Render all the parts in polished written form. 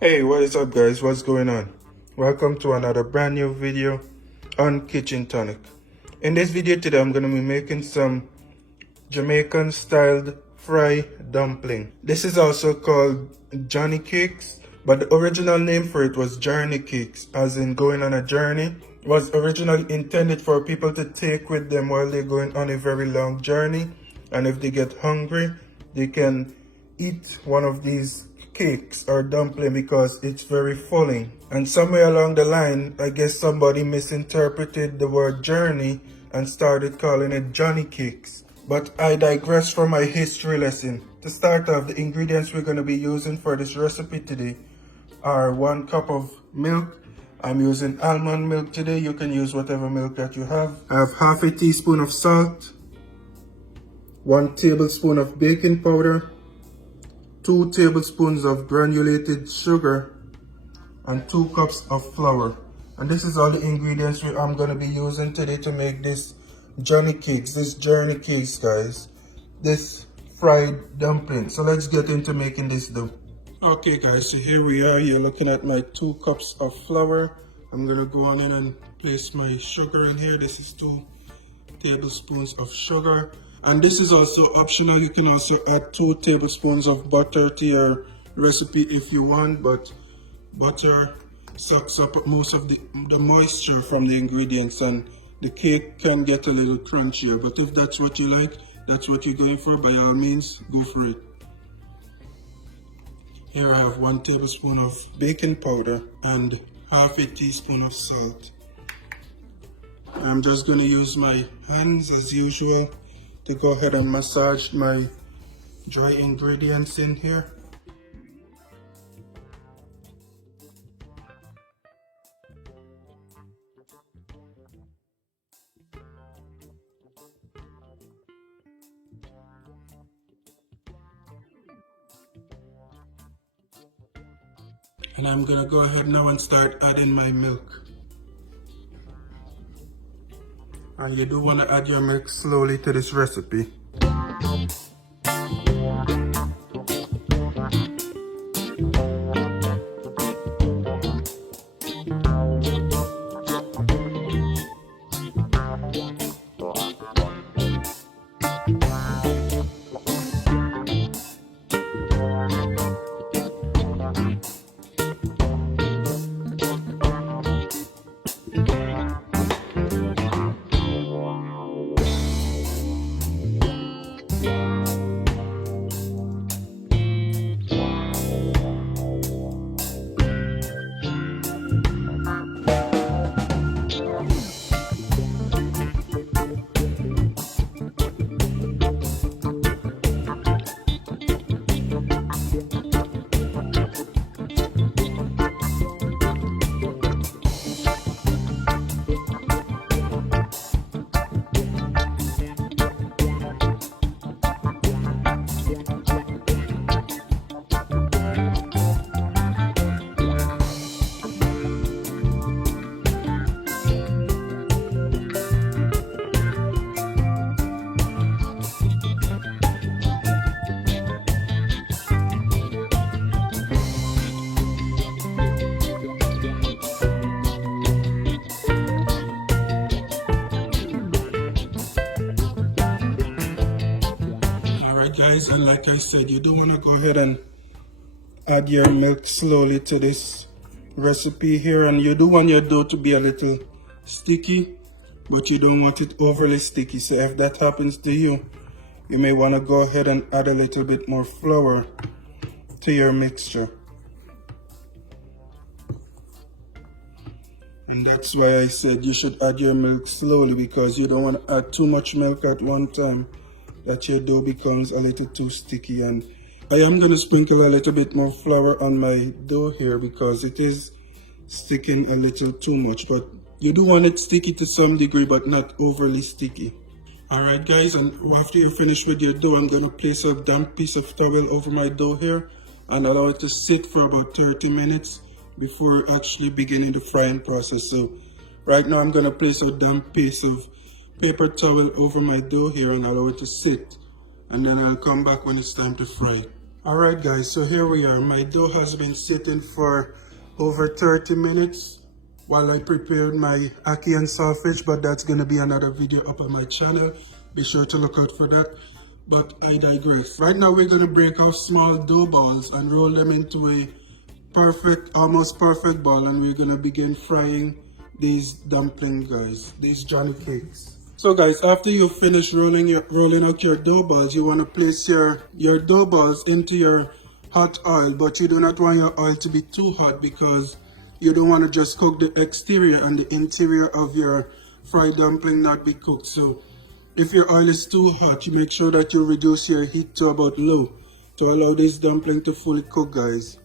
Hey, what is up guys? What's going on? Welcome to another brand new video on Kitchen Tonic. In this video today I'm going to be making some Jamaican styled fry dumpling. This is also called Johnny Cakes, but the original name for it was Journey Cakes, as in going on a journey. It was originally intended for people to take with them while they're going on a very long journey, and if they get hungry they can eat one of these cakes or dumpling because it's very filling. And somewhere along the line, I guess somebody misinterpreted the word journey and started calling it Johnny Cakes. But I digress from my history lesson. To start off, the ingredients we're going to be using for this recipe today are 1 cup of milk. I'm using almond milk today. You can use whatever milk that you have. I have half a teaspoon of salt, 1 tablespoon of baking powder, 2 tablespoons of granulated sugar, and 2 cups of flour. And this is all the ingredients I'm going to be using today to make this Johnny Cakes, this Journey Cakes guys, this fried dumpling. So let's get into making this dough. Okay guys, so here we are. You're looking at my 2 cups of flour. I'm going to go on in and place my sugar in here. This is 2 tablespoons of sugar. And this is also optional. You can also add 2 tablespoons of butter to your recipe if you want, but butter sucks up most of the moisture from the ingredients and the cake can get a little crunchier. But if that's what you like, that's what you're going for, by all means, go for it. Here I have 1 tablespoon of baking powder and half a teaspoon of salt. I'm just going to use my hands as usual to go ahead and massage my dry ingredients in here. And I'm gonna go ahead now and start adding my milk. And you do want to add your milk slowly to this recipe. Guys, and like I said, you do want to go ahead and add your milk slowly to this recipe here, and you do want your dough to be a little sticky, but you don't want it overly sticky. So if that happens to you, you may want to go ahead and add a little bit more flour to your mixture. And that's why I said you should add your milk slowly, because you don't want to add too much milk at one time that your dough becomes a little too sticky. And I am going to sprinkle a little bit more flour on my dough here because it is sticking a little too much, but you do want it sticky to some degree but not overly sticky. Alright guys, and after you're finished with your dough, I'm going to place a damp piece of towel over my dough here and allow it to sit for about 30 minutes before actually beginning the frying process. So right now I'm going to place a damp piece of paper towel over my dough here and allow it to sit, and then I'll come back when it's time to fry. Alright guys, so here we are. My dough has been sitting for over 30 minutes while I prepared my ackee and saltfish, but that's going to be another video up on my channel. Be sure to look out for that. But I digress. Right now we're going to break off small dough balls and roll them into a perfect, almost perfect ball, and we're going to begin frying these dumplings, guys, these Johnny cakes. So guys, after you finish rolling out your dough balls, you want to place your dough balls into your hot oil, but you do not want your oil to be too hot because you don't want to just cook the exterior and the interior of your fried dumpling not be cooked. So if your oil is too hot, you make sure that you reduce your heat to about low to allow this dumpling to fully cook, guys.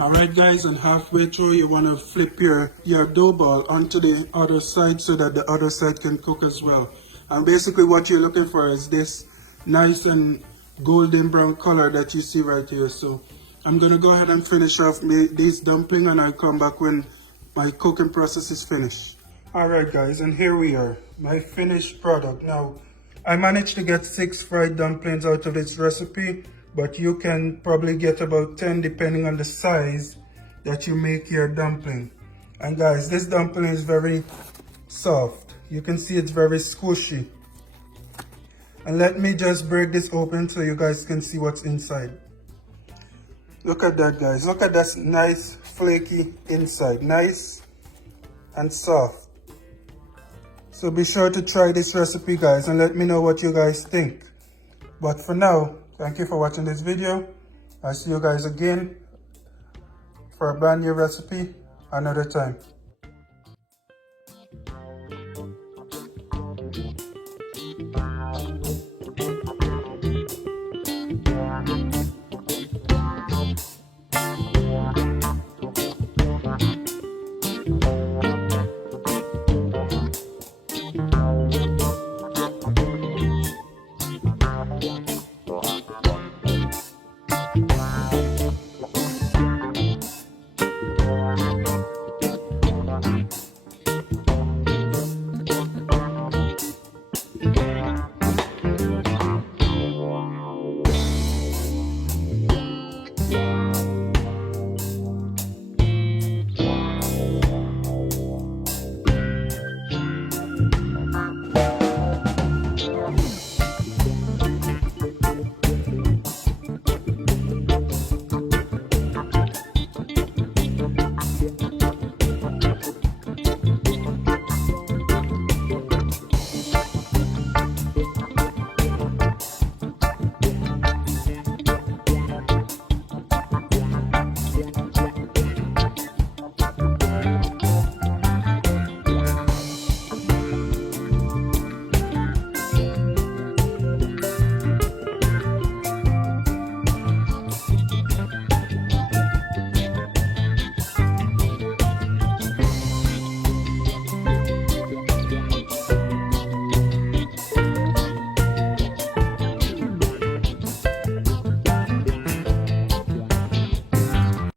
Alright guys, and halfway through you want to flip your dough ball onto the other side so that the other side can cook as well. And basically what you're looking for is this nice and golden brown color that you see right here. So I'm going to go ahead and finish off this dumpling, and I'll come back when my cooking process is finished. Alright guys, and here we are, my finished product. Now, I managed to get 6 fried dumplings out of this recipe, but you can probably get about 10 depending on the size that you make your dumpling. And guys, this dumpling is very soft. You can see it's very squishy. And let me just break this open so you guys can see what's inside. Look at that, guys. Look at that nice flaky inside. Nice and soft. So be sure to try this recipe, guys, and let me know what you guys think. But for now, thank you for watching this video. I'll see you guys again for a brand new recipe another time.